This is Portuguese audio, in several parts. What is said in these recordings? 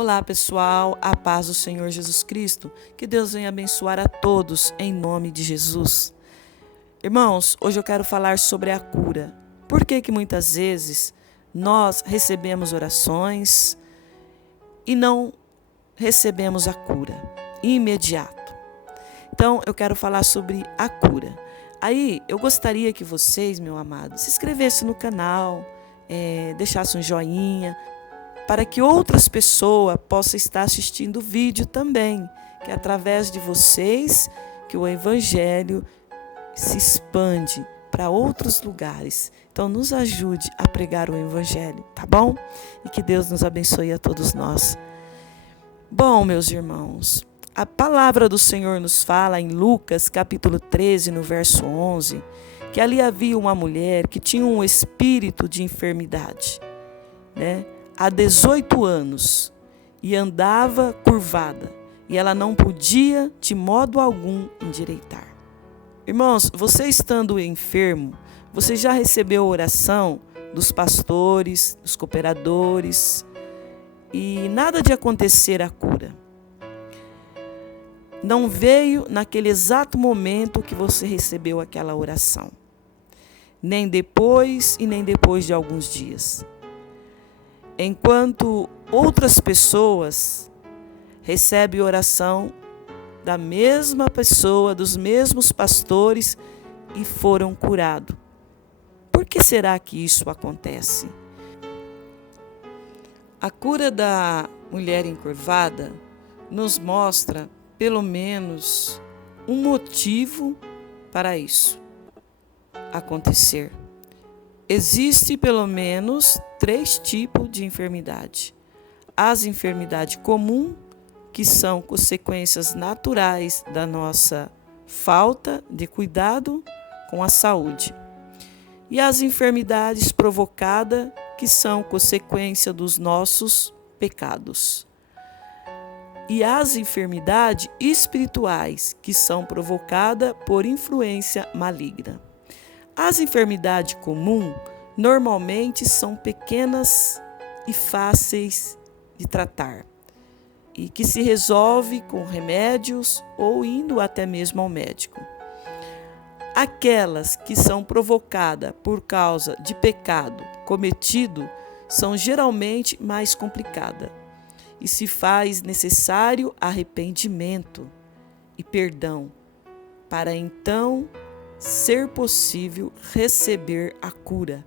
Olá pessoal, a paz do Senhor Jesus Cristo, que Deus venha abençoar a todos em nome de Jesus. Irmãos, hoje eu quero falar sobre a cura. Por que muitas vezes nós recebemos orações e não recebemos a cura imediato? Então eu quero falar sobre a cura. Aí eu gostaria que vocês, meu amado, se inscrevessem no canal, deixassem um joinha, para que outras pessoas possam estar assistindo o vídeo também, que é através de vocês que o Evangelho se expande para outros lugares. Então nos ajude a pregar o Evangelho, tá bom? E que Deus nos abençoe a todos nós. Bom, meus irmãos, a palavra do Senhor nos fala em Lucas capítulo 13, no verso 11, que ali havia uma mulher que tinha um espírito de enfermidade, né? Há 18 anos e andava curvada e ela não podia de modo algum endireitar. Irmãos, você estando enfermo, você já recebeu oração dos pastores, dos cooperadores e nada de acontecer a cura. Não veio naquele exato momento que você recebeu aquela oração, nem depois e nem depois de alguns dias. Enquanto outras pessoas recebem oração da mesma pessoa, dos mesmos pastores e foram curados. Por que será que isso acontece? A cura da mulher encurvada nos mostra pelo menos um motivo para isso acontecer. Existe pelo menos 3 tipos de enfermidade. As enfermidades comuns, que são consequências naturais da nossa falta de cuidado com a saúde. E as enfermidades provocadas, que são consequência dos nossos pecados. E as enfermidades espirituais, que são provocadas por influência maligna. As enfermidades comuns normalmente são pequenas e fáceis de tratar e que se resolve com remédios ou indo até mesmo ao médico. Aquelas que são provocadas por causa de pecado cometido são geralmente mais complicadas e se faz necessário arrependimento e perdão para então ser possível receber a cura.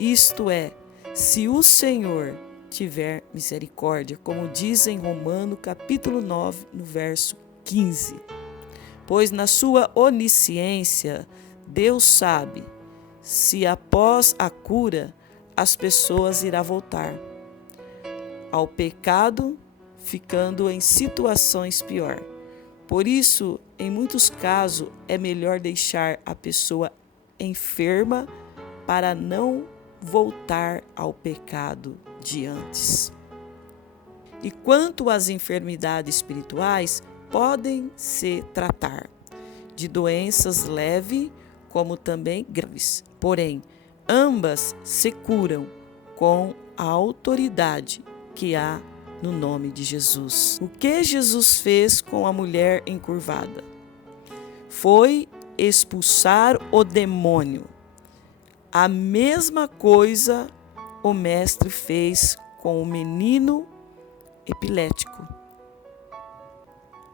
Isto é, se o Senhor tiver misericórdia, como diz em Romanos capítulo 9, no verso 15. Pois na sua onisciência, Deus sabe se após a cura as pessoas irão voltar ao pecado, ficando em situações pior. Por isso, em muitos casos, é melhor deixar a pessoa enferma para não voltar ao pecado de antes. E quanto às enfermidades espirituais, podem se tratar de doenças leves, como também graves. Porém, ambas se curam com a autoridade que há no nome de Jesus. O que Jesus fez com a mulher encurvada? Foi expulsar o demônio. A mesma coisa o mestre fez com o menino epilético.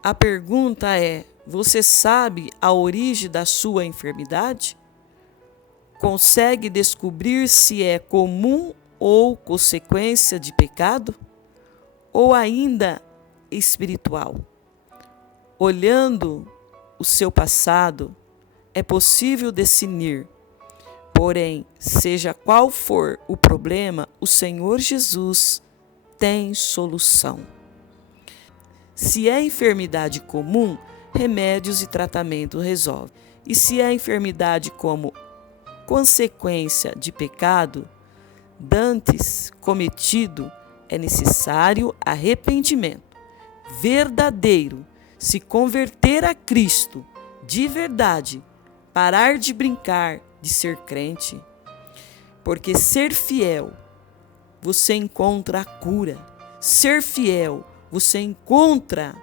A pergunta é: você sabe a origem da sua enfermidade? Consegue descobrir se é comum ou consequência de pecado? Ou ainda espiritual? Olhando o seu passado, é possível discernir. Porém, seja qual for o problema, o Senhor Jesus tem solução. Se é enfermidade comum, remédios e tratamento resolvem. E se é enfermidade como consequência de pecado dantes cometido, é necessário arrependimento verdadeiro, se converter a Cristo de verdade, parar de brincar de ser crente, porque ser fiel, você encontra a cura. ser fiel, você encontra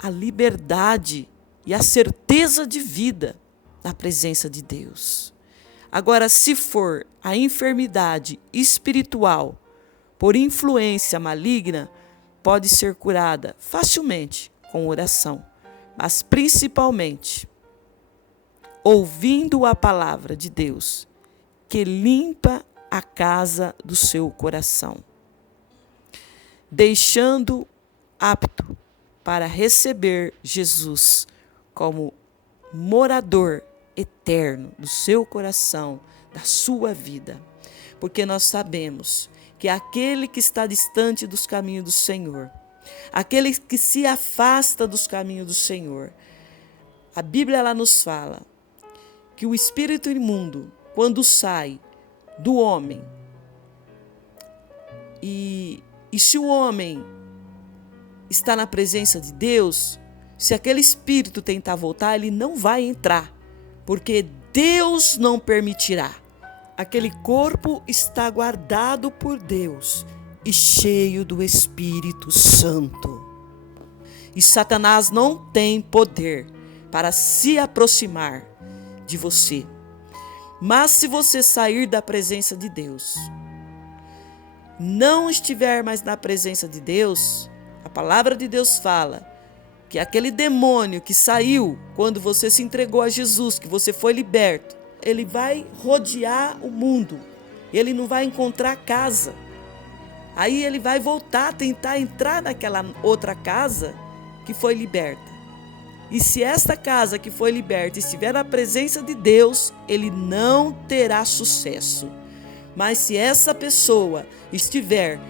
a liberdade e a certeza de vida na presença de Deus. Agora, se for a enfermidade espiritual por influência maligna, pode ser curada facilmente com oração, mas principalmente ouvindo a palavra de Deus, que limpa a casa do seu coração, deixando apto para receber Jesus como morador eterno do seu coração, da sua vida. Porque nós sabemos que aquele que está distante dos caminhos do Senhor, aquele que se afasta dos caminhos do Senhor, a Bíblia ela nos fala que o espírito imundo, quando sai do homem, e se o homem está na presença de Deus, se aquele espírito tentar voltar, ele não vai entrar, porque Deus não permitirá. Aquele corpo está guardado por Deus e cheio do Espírito Santo. E Satanás não tem poder para se aproximar de você. Mas se você sair da presença de Deus, não estiver mais na presença de Deus, a palavra de Deus fala que aquele demônio que saiu quando você se entregou a Jesus, que você foi liberto, ele vai rodear o mundo, ele não vai encontrar casa. Aí ele vai voltar a tentar entrar naquela outra casa que foi liberta. E se esta casa que foi liberta estiver na presença de Deus, ele não terá sucesso. Mas se essa pessoa estiver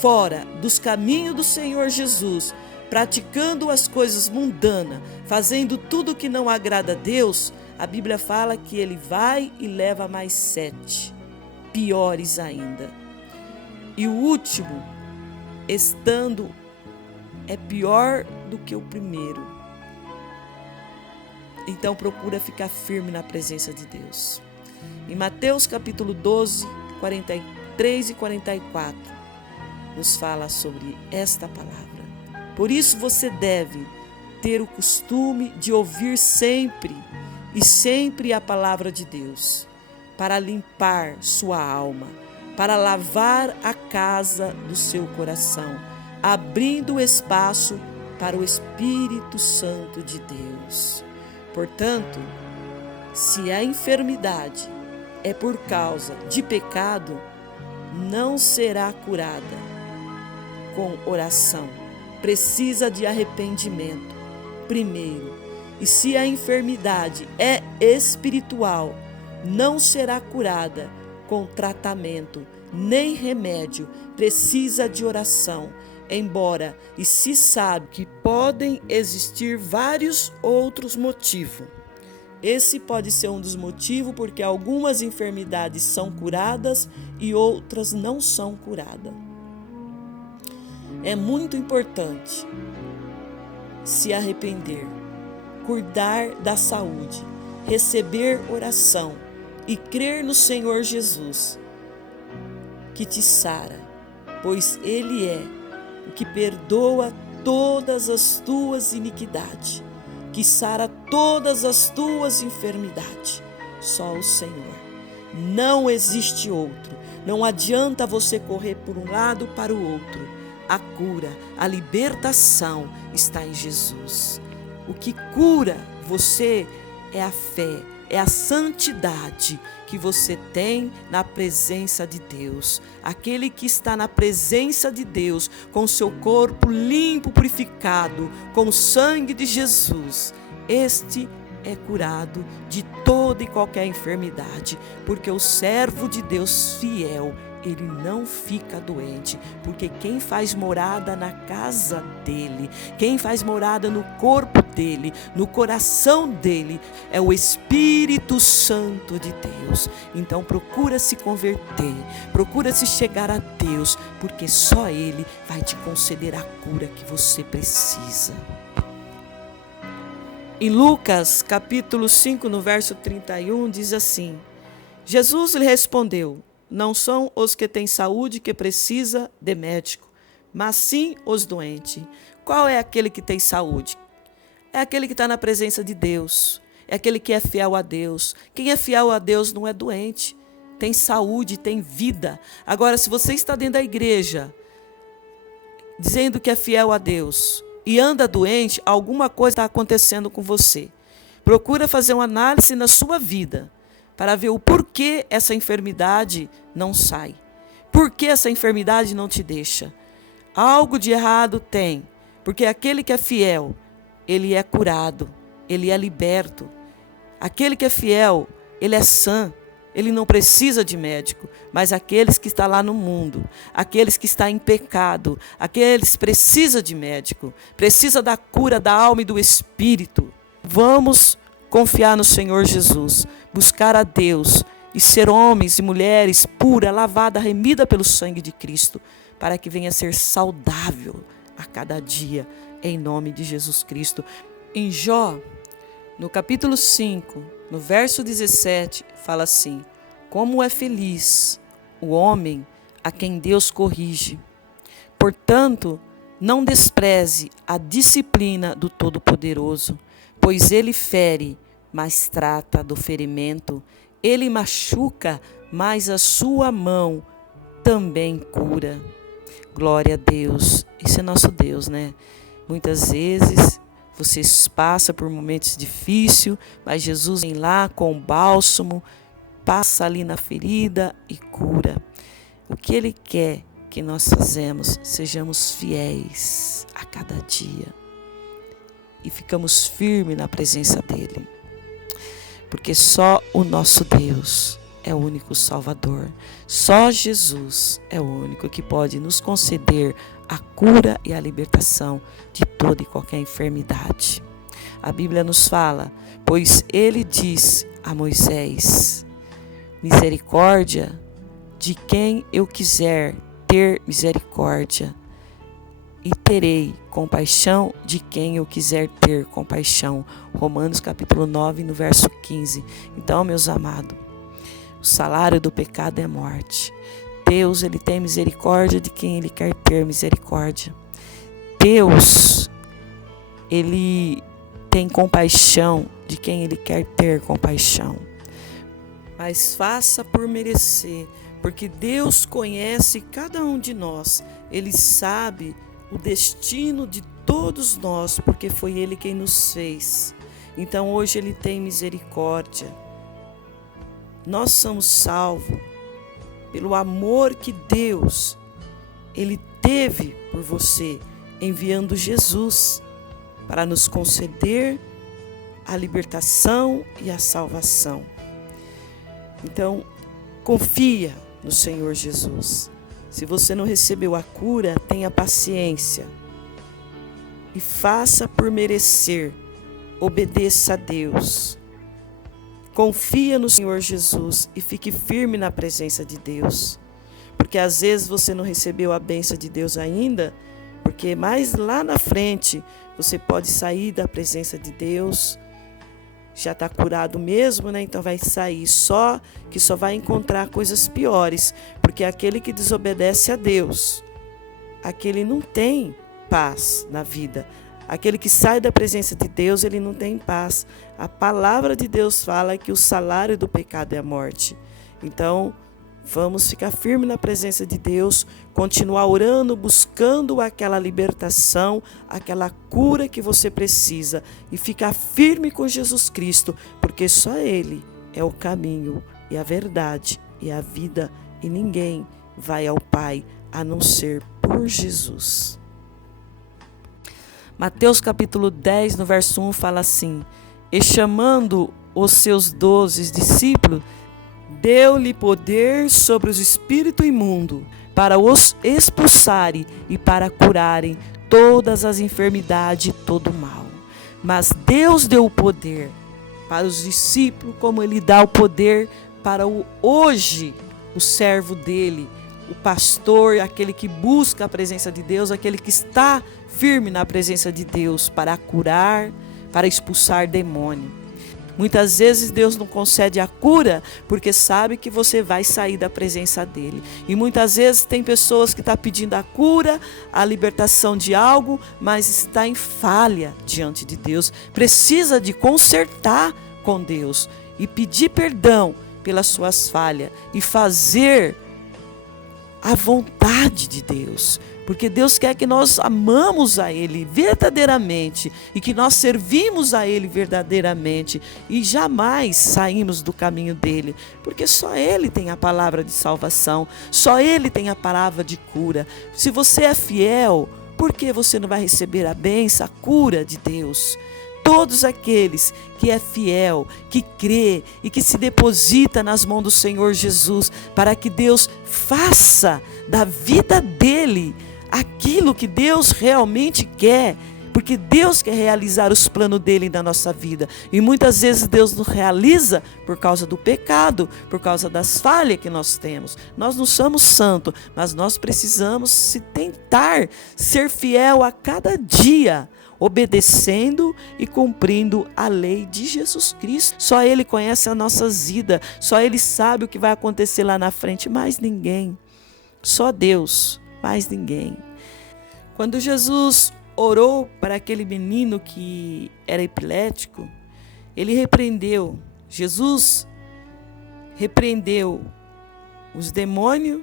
fora dos caminhos do Senhor Jesus, praticando as coisas mundanas, fazendo tudo que não agrada a Deus, a Bíblia fala que ele vai e leva mais 7, piores ainda. E o último, estando, é pior do que o primeiro. Então procura ficar firme na presença de Deus. Em Mateus capítulo 12, 43 e 44, nos fala sobre esta palavra. Por isso você deve ter o costume de ouvir sempre e sempre a palavra de Deus, para limpar sua alma, para lavar a casa do seu coração, abrindo espaço para o Espírito Santo de Deus. Portanto, se a enfermidade é por causa de pecado, não será curada com oração. Precisa de arrependimento primeiro. E se a enfermidade é espiritual, não será curada com tratamento, nem remédio. Precisa de oração. Embora e se sabe que podem existir vários outros motivos. Esse pode ser um dos motivos porque algumas enfermidades são curadas e outras não são curadas. É muito importante se arrepender, cuidar da saúde, receber oração e crer no Senhor Jesus, que te sara, pois Ele é o que perdoa todas as tuas iniquidades, que sara todas as tuas enfermidades. Só o Senhor. Não existe outro. Não adianta você correr por um lado para o outro. A cura, a libertação está em Jesus. O que cura você é a fé, é a santidade que você tem na presença de Deus. Aquele que está na presença de Deus, com seu corpo limpo, purificado, com o sangue de Jesus, este é curado de toda e qualquer enfermidade, porque o servo de Deus fiel, ele não fica doente, porque quem faz morada na casa dele, quem faz morada no corpo dele, no coração dele, é o Espírito Santo de Deus. Então procura se converter, procura se chegar a Deus, porque só Ele vai te conceder a cura que você precisa. Em Lucas capítulo 5, no verso 31, diz assim: Jesus lhe respondeu: não são os que têm saúde que precisa de médico, mas sim os doentes. Qual é aquele que tem saúde? É aquele que está na presença de Deus. É aquele que é fiel a Deus. Quem é fiel a Deus não é doente. Tem saúde, tem vida. Agora, se você está dentro da igreja, dizendo que é fiel a Deus e anda doente, alguma coisa está acontecendo com você. Procura fazer uma análise na sua vida para ver o porquê essa enfermidade não sai. Por que essa enfermidade não te deixa? Algo de errado tem, porque aquele que é fiel, ele é curado, ele é liberto. Aquele que é fiel, ele é sã, ele não precisa de médico, mas aqueles que estão lá no mundo, aqueles que estão em pecado, aqueles que precisam de médico, precisa da cura da alma e do espírito. Vamos confiar no Senhor Jesus, buscar a Deus e ser homens e mulheres pura, lavada, remida pelo sangue de Cristo, para que venha a ser saudável a cada dia, em nome de Jesus Cristo. Em Jó, no capítulo 5, no verso 17, fala assim: como é feliz o homem a quem Deus corrige. Portanto, não despreze a disciplina do Todo-Poderoso, pois ele fere, mas trata do ferimento. Ele machuca, mas a sua mão também cura. Glória a Deus. Esse é nosso Deus, né? Muitas vezes você passa por momentos difíceis, mas Jesus vem lá com o bálsamo, passa ali na ferida e cura. O que Ele quer que nós fazemos, sejamos fiéis a cada dia e ficamos firmes na presença dEle. Porque só o nosso Deus é o único Salvador. Só Jesus é o único que pode nos conceder a cura e a libertação de toda e qualquer enfermidade. A Bíblia nos fala, pois Ele diz a Moisés: misericórdia de quem eu quiser ter misericórdia, e terei compaixão de quem eu quiser ter compaixão. Romanos capítulo 9, no verso 15. Então, meus amados, o salário do pecado é morte. Deus, Ele tem misericórdia de quem Ele quer ter misericórdia. Deus, Ele tem compaixão de quem Ele quer ter compaixão. Mas faça por merecer, porque Deus conhece cada um de nós. Ele sabe o destino de todos nós, porque foi Ele quem nos fez. Então hoje Ele tem misericórdia. Nós somos salvos pelo amor que Deus, Ele teve por você, enviando Jesus para nos conceder a libertação e a salvação. Então, confia no Senhor Jesus. Se você não recebeu a cura, tenha paciência e faça por merecer. Obedeça a Deus. Confia no Senhor Jesus e fique firme na presença de Deus. Porque às vezes você não recebeu a bênção de Deus ainda, porque mais lá na frente você pode sair da presença de Deus. Já está curado mesmo, né? Então vai sair, só vai encontrar coisas piores, porque aquele que desobedece a Deus, aquele não tem paz na vida. Aquele que sai da presença de Deus, ele não tem paz. A palavra de Deus fala que o salário do pecado é a morte. Então, vamos ficar firme na presença de Deus, continuar orando, buscando aquela libertação, aquela cura que você precisa e ficar firme com Jesus Cristo, porque só Ele é o caminho e a verdade e a vida, e ninguém vai ao Pai a não ser por Jesus. Mateus capítulo 10, no verso 1, fala assim: e chamando os seus 12 discípulos, deu-lhe poder sobre os espíritos imundos, para os expulsarem e para curarem todas as enfermidades e todo o mal. Mas Deus deu o poder para os discípulos, como Ele dá o poder para hoje o servo dele, o pastor, aquele que busca a presença de Deus, aquele que está firme na presença de Deus para curar, para expulsar demônio. Muitas vezes Deus não concede a cura porque sabe que você vai sair da presença dele. E muitas vezes tem pessoas que estão pedindo a cura, a libertação de algo, mas está em falha diante de Deus. Precisa de consertar com Deus e pedir perdão pelas suas falhas e fazer a vontade de Deus, porque Deus quer que nós amamos a Ele verdadeiramente e que nós servimos a Ele verdadeiramente e jamais saímos do caminho dEle, porque só Ele tem a palavra de salvação, só Ele tem a palavra de cura. Se você é fiel, por que você não vai receber a bênção, a cura de Deus? Todos aqueles que é fiel, que crê e que se deposita nas mãos do Senhor Jesus, para que Deus faça da vida dele aquilo que Deus realmente quer, porque Deus quer realizar os planos dele na nossa vida. E muitas vezes Deus não realiza por causa do pecado, por causa das falhas que nós temos. Nós não somos santos, mas nós precisamos se tentar ser fiel a cada dia, obedecendo e cumprindo a lei de Jesus Cristo. Só Ele conhece as nossas vidas, só Ele sabe o que vai acontecer lá na frente, mais ninguém. Só Deus, mais ninguém. Quando Jesus orou para aquele menino que era epilético, ele repreendeu, Jesus repreendeu os demônios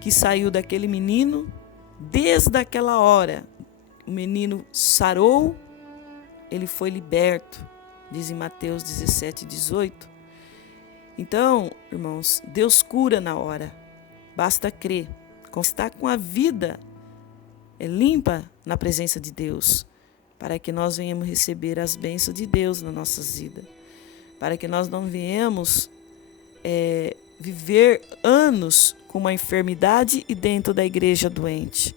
que saiu daquele menino. Desde aquela hora, o menino sarou, ele foi liberto, diz em Mateus 17, 18. Então, irmãos, Deus cura na hora, basta crer. Estar com a vida limpa na presença de Deus, para que nós venhamos receber as bênçãos de Deus nas nossas vidas, para que nós não venhamos viver anos com uma enfermidade e dentro da igreja doente.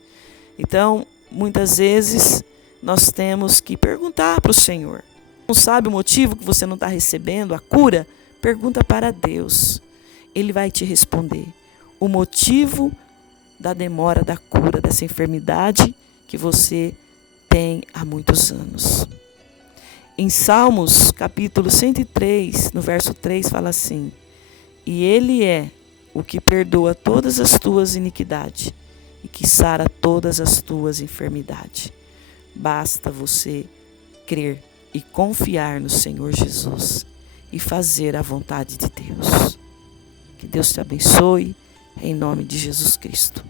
Então, muitas vezes nós temos que perguntar para o Senhor. Não sabe o motivo que você não está recebendo a cura? Pergunta para Deus. Ele vai te responder o motivo da demora da cura dessa enfermidade que você tem há muitos anos. Em Salmos, capítulo 103, no verso 3, fala assim: e Ele é o que perdoa todas as tuas iniquidades e que sara todas as tuas enfermidades. Basta você crer e confiar no Senhor Jesus e fazer a vontade de Deus. Que Deus te abençoe, em nome de Jesus Cristo.